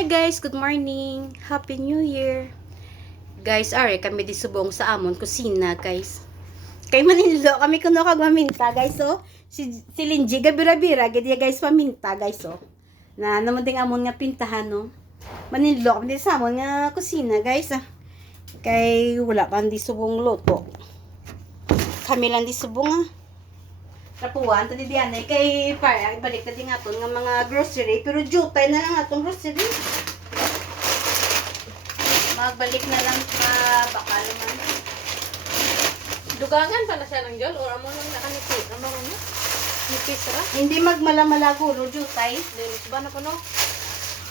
Hi guys, good morning. Happy New Year. Guys, are kami di subong sa amon kusina, guys. Kay Manilo kami kuno kag maminta, guys, oh. Si Linji gabira-bira gid guys paminta, guys, oh. Na naman ding amon nga pintahan, no. Manilo kami di sa amon nga kusina, guys, ah. Kay wala pa di subong luto. Kami lang di subong, ah. Rapuan, tadi diyan ay kay para balik tadi nga nga mga grocery pero jutay na lang atong grocery. Magbalik na lang baka naman. Dugangan pala siya ng jol or amo nang nakanipis. Amo mo? Nipis ra? Hindi magmala-malaguro jutay. Linis ba na kuno?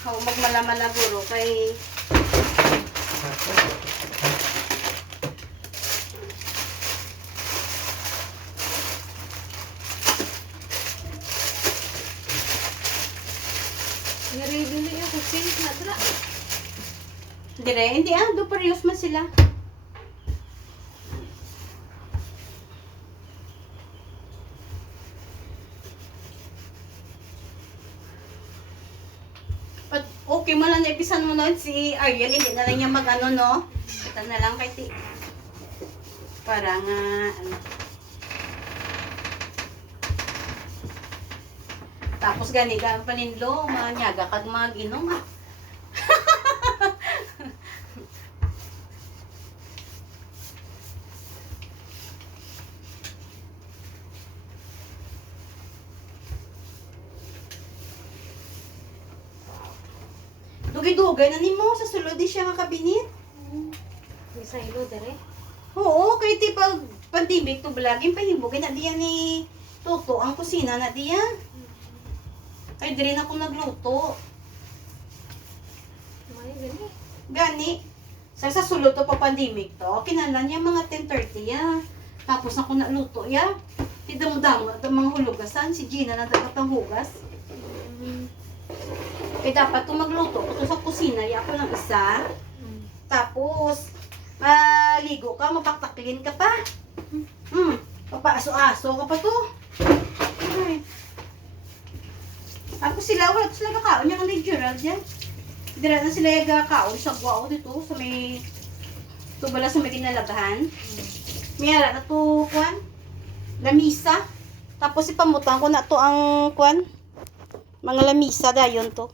O magmala-malaguro kay Nire-ready niyo kung sinis na dra. dire, hindi do parehas man sila. But okay mo lang naipisan mo na si Ariel, hindi na lang niya mag-ano, no? Ito na lang kay para nga, ano. Tapos ganiga ang paninlo, manyaga kag mag-inom, ha? Dugay-dugay na nimo sa sulod di siya nga kabinit. Isa ilo dere. Oo, kay ti pag pandemic to blaging pahibugin na diyan ni Toto ang kusina na diyan. Kay dire na ko nagluto. May gani. Gani. Sa sulod to pa pandemic to, kinahanglan niya mga 10:30 ya. Tapos ako naluto ya. Ti damo-damo at mga hulugasan si Gina na dagatang hugas. Kaya dapat kung magluto ko sa kusina, ako lang isa. Tapos, maligo ka, mapaktaklin ka pa. Papaaso-aso ka pa to. Ay. Tapos sila, wala sila kakaon niya kanday Gerald yan. Dira na sila yung kakaon sa guwao dito, sa may, ito bala sa may kinalabahan. Mayara na to, kwan, lamisa. Tapos ipamutang ko na to ang, kwan, mga lamisa dayon to.